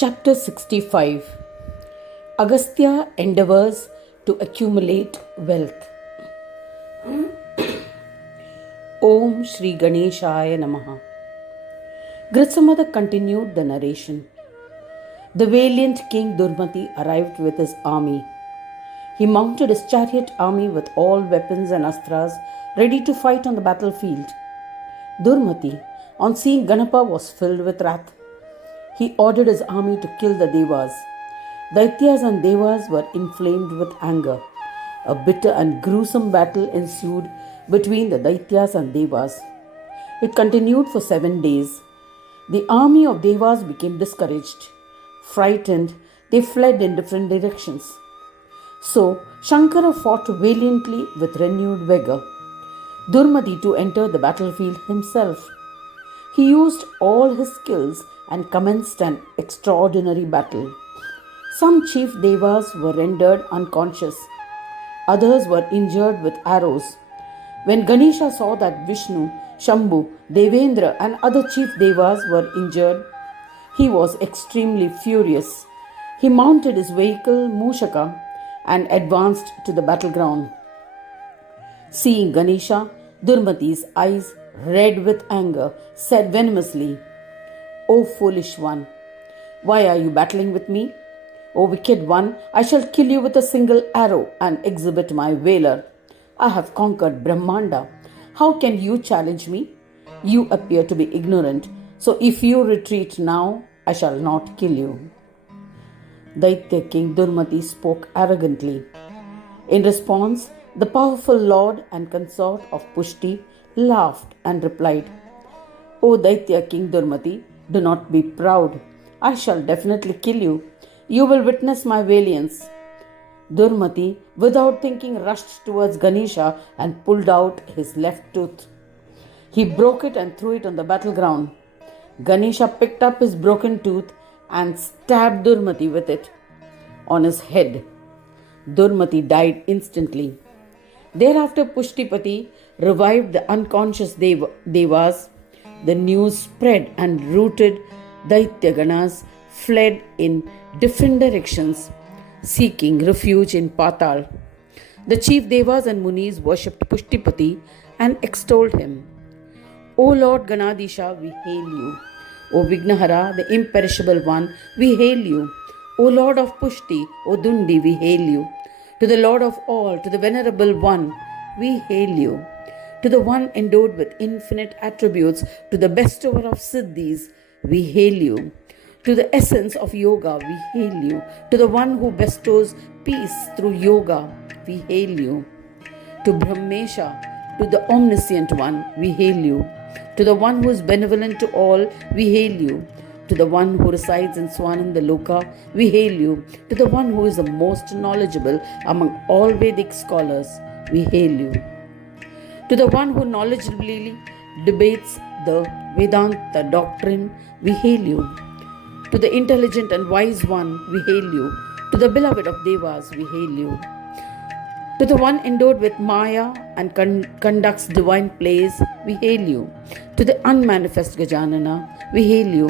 Chapter 65. Agastya endeavors to accumulate wealth. Om Shri Ganeshaya Namaha. Gritsamada continued the narration. The valiant King Durmati arrived with his army. He mounted his chariot army with all weapons and astras ready to fight on the battlefield. Durmati, on seeing Ganapa, was filled with wrath. He ordered his army to kill the Devas. Daityas and Devas were inflamed with anger. A bitter and gruesome battle ensued between the Daityas and Devas. It continued for 7 days. The army of Devas became discouraged. Frightened, they fled in different directions. So, Shankara fought valiantly with renewed vigor. Durmati too entered the battlefield himself. He used all his skills and commenced an extraordinary battle. Some chief devas were rendered unconscious. Others were injured with arrows. When Ganesha saw that Vishnu, Shambhu, Devendra and other chief devas were injured, he was extremely furious. He mounted his vehicle Mushaka and advanced to the battleground. Seeing Ganesha, Durmati's eyes, red with anger, said venomously, "O foolish one, why are you battling with me? O wicked one, I shall kill you with a single arrow and exhibit my valor. I have conquered Brahmanda. How can you challenge me? You appear to be ignorant, so if you retreat now, I shall not kill you." Daitya King Durmati spoke arrogantly. In response, the powerful lord and consort of Pushti laughed and replied, "O Daitya King Durmati, do not be proud. I shall definitely kill you. You will witness my valiance." Durmati, without thinking, rushed towards Ganesha and pulled out his left tooth. He broke it and threw it on the battleground. Ganesha picked up his broken tooth and stabbed Durmati with it on his head. Durmati died instantly. Thereafter, Pushtipati revived the unconscious Devas. The news spread and rooted Daitya Ganas fled in different directions, seeking refuge in Patal. The chief Devas and Munis worshipped Pushtipati and extolled him. "O Lord Ganadisha, we hail you. O Vighneshvara, the imperishable one, we hail you. O Lord of Pushti, O Dundi, we hail you. To the Lord of all, to the venerable one, we hail you. To the one endowed with infinite attributes, to the bestower of siddhis, we hail you. To the essence of yoga, we hail you. To the one who bestows peace through yoga, we hail you. To Brahmesha, to the omniscient one, we hail you. To the one who is benevolent to all, we hail you. To the one who resides in Swananda Loka, we hail you. To the one who is the most knowledgeable among all Vedic scholars, we hail you. To the one who knowledgeably debates the Vedanta doctrine, we hail you. To the intelligent and wise one, we hail you. To the beloved of Devas, we hail you. To the one endowed with Maya and conducts divine plays, we hail you. To the unmanifest Gajanana, we hail you.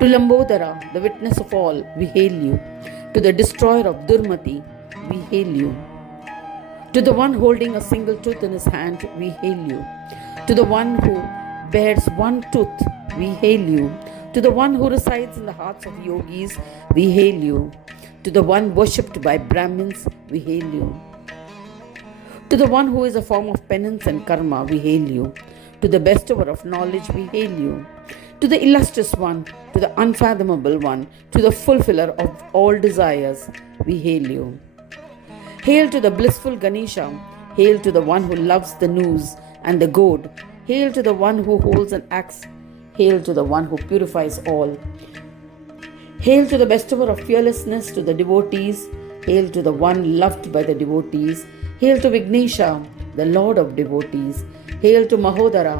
To Lambodara, the witness of all, we hail you. To the destroyer of Durmati, we hail you. To the one holding a single tooth in his hand, we hail you. To the one who bears one tooth, we hail you. To the one who resides in the hearts of yogis, we hail you. To the one worshipped by Brahmins, we hail you. To the one who is a form of penance and karma, we hail you. To the bestower of knowledge, we hail you. To the illustrious one, to the unfathomable one, to the fulfiller of all desires, we hail you. Hail to the blissful Ganesha. Hail to the one who loves the noose and the goad. Hail to the one who holds an axe. Hail to the one who purifies all. Hail to the bestower of fearlessness to the devotees. Hail to the one loved by the devotees. Hail to Vighneshvara, the Lord of devotees. Hail to Mahodara.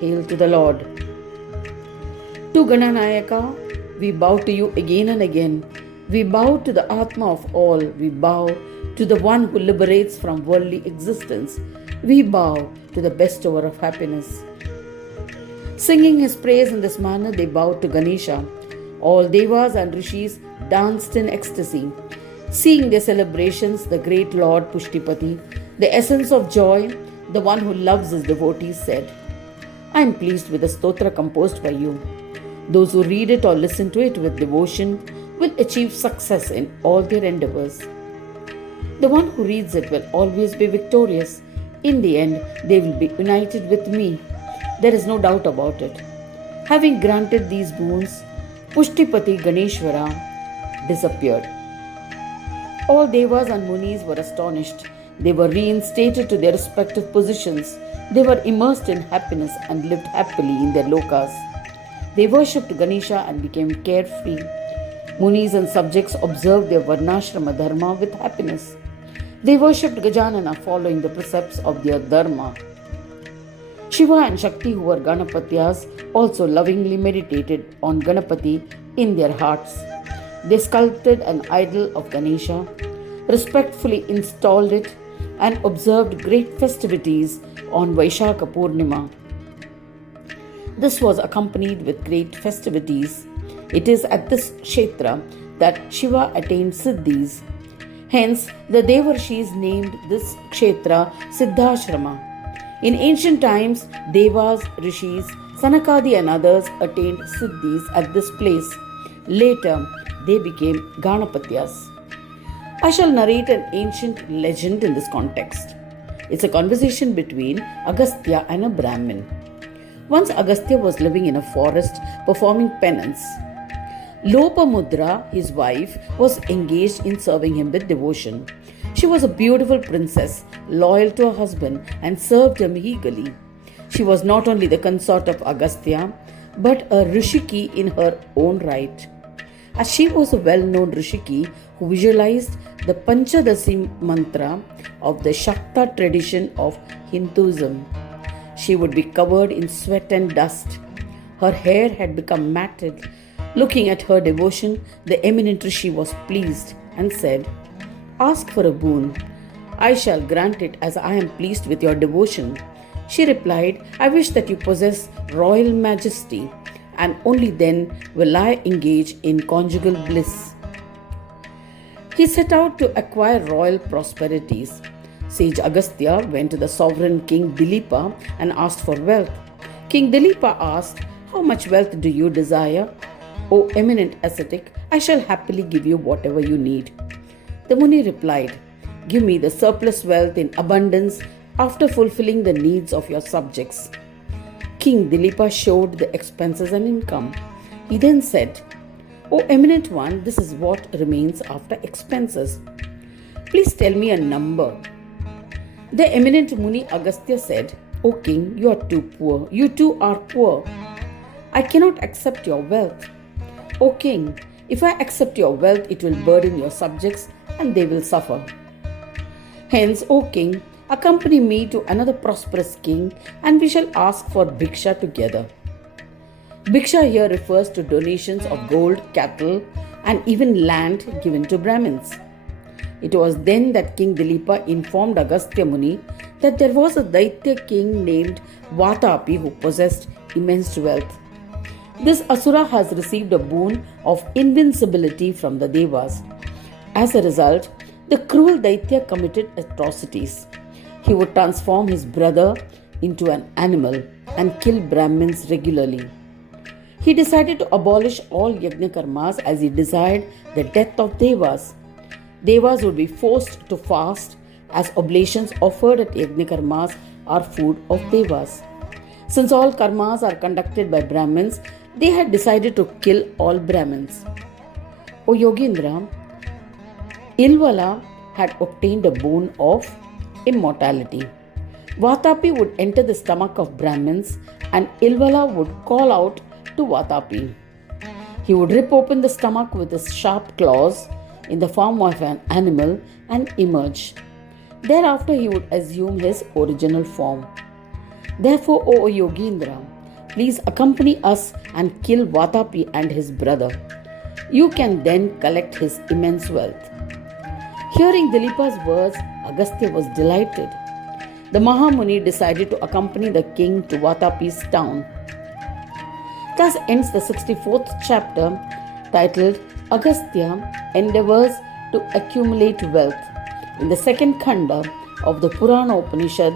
Hail to the Lord. To Gananayaka, we bow to you again and again. We bow to the Atma of all. We bow to the one who liberates from worldly existence. We bow to the bestower of happiness. Singing his praise in this manner, they bowed to Ganesha. All Devas and Rishis danced in ecstasy. Seeing their celebrations, the great Lord Pushtipati, the essence of joy, the one who loves his devotees, said, I am pleased with the stotra composed by you. Those who read it or listen to it with devotion will achieve success in all their endeavors. The one who reads it will always be victorious. In the end, they will be united with me. There is no doubt about it. Having granted these boons, Pushtipati Vighneshvara disappeared. All Devas and Munis were astonished. They were reinstated to their respective positions. They were immersed in happiness and lived happily in their lokas. They worshipped Ganesha and became carefree. Munis and subjects observed their varnashrama dharma with happiness. They worshipped Gajanana following the precepts of their dharma. Shiva and Shakti, who were Ganapatyas, also lovingly meditated on Ganapati in their hearts. They sculpted an idol of Ganesha, respectfully installed it, and observed great festivities on Vaishakha Purnima. This was accompanied with great festivities. It is at this kshetra that Shiva attained siddhis. Hence, the Devarshis named this kshetra Siddhashrama. In ancient times, Devas, Rishis, Sanakadi and others attained siddhis at this place. Later, they became Ganapatyas. I shall narrate an ancient legend in this context. It's a conversation between Agastya and a Brahmin. Once Agastya was living in a forest performing penance. Lopamudra, his wife, was engaged in serving him with devotion. She was a beautiful princess, loyal to her husband, and served him eagerly. She was not only the consort of Agastya, but a Rishiki in her own right. As she was a well-known Rishiki who visualized the Panchadasi mantra of the Shakta tradition of Hinduism. She would be covered in sweat and dust. Her hair had become matted. Looking at her devotion, the eminent Rishi was pleased and said, Ask for a boon. I shall grant it as I am pleased with your devotion. She replied, I wish that you possess royal majesty, and only then will I engage in conjugal bliss. He set out to acquire royal prosperities. Sage Agastya went to the sovereign King Dilipa and asked for wealth. King Dilipa asked, How much wealth do you desire? O eminent ascetic, I shall happily give you whatever you need. The Muni replied, Give me the surplus wealth in abundance after fulfilling the needs of your subjects. King Dilipa showed the expenses and income. He then said, O eminent one, this is what remains after expenses. Please tell me a number. The eminent Muni Agastya said, O king, you are too poor. You too are poor. I cannot accept your wealth. O king, if I accept your wealth, it will burden your subjects and they will suffer. Hence, O king, accompany me to another prosperous king and we shall ask for bhiksha together. Bhiksha here refers to donations of gold, cattle, and even land given to Brahmins. It was then that King Dilipa informed Agastya Muni that there was a Daitya king named Vatapi who possessed immense wealth. This Asura has received a boon of invincibility from the Devas. As a result, the cruel Daitya committed atrocities. He would transform his brother into an animal and kill Brahmins regularly. He decided to abolish all yajna karmas as he desired the death of Devas. Devas would be forced to fast as oblations offered at yajna karmas are food of Devas. Since all karmas are conducted by Brahmins, they had decided to kill all Brahmins. O Yogindra, Ilvala had obtained a boon of immortality. Vatapi would enter the stomach of Brahmins and Ilvala would call out to Vatapi. He would rip open the stomach with his sharp claws in the form of an animal and emerge. Thereafter he would assume his original form. Therefore, O Yogindra, please accompany us and kill Vatapi and his brother. You can then collect his immense wealth. Hearing Dilipa's words, Agastya was delighted. The Mahamuni decided to accompany the king to Vatapi's town. Thus ends the 64th chapter titled Agastya Endeavors to Accumulate Wealth. In the second khanda of the Purana Upanishad,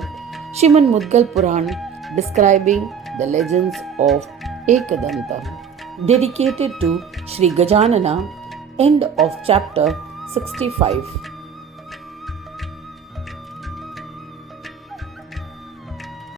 Srimad Mudgal Puran, describing the legends of Ekadanta, dedicated to Sri Gajanana, end of chapter 65.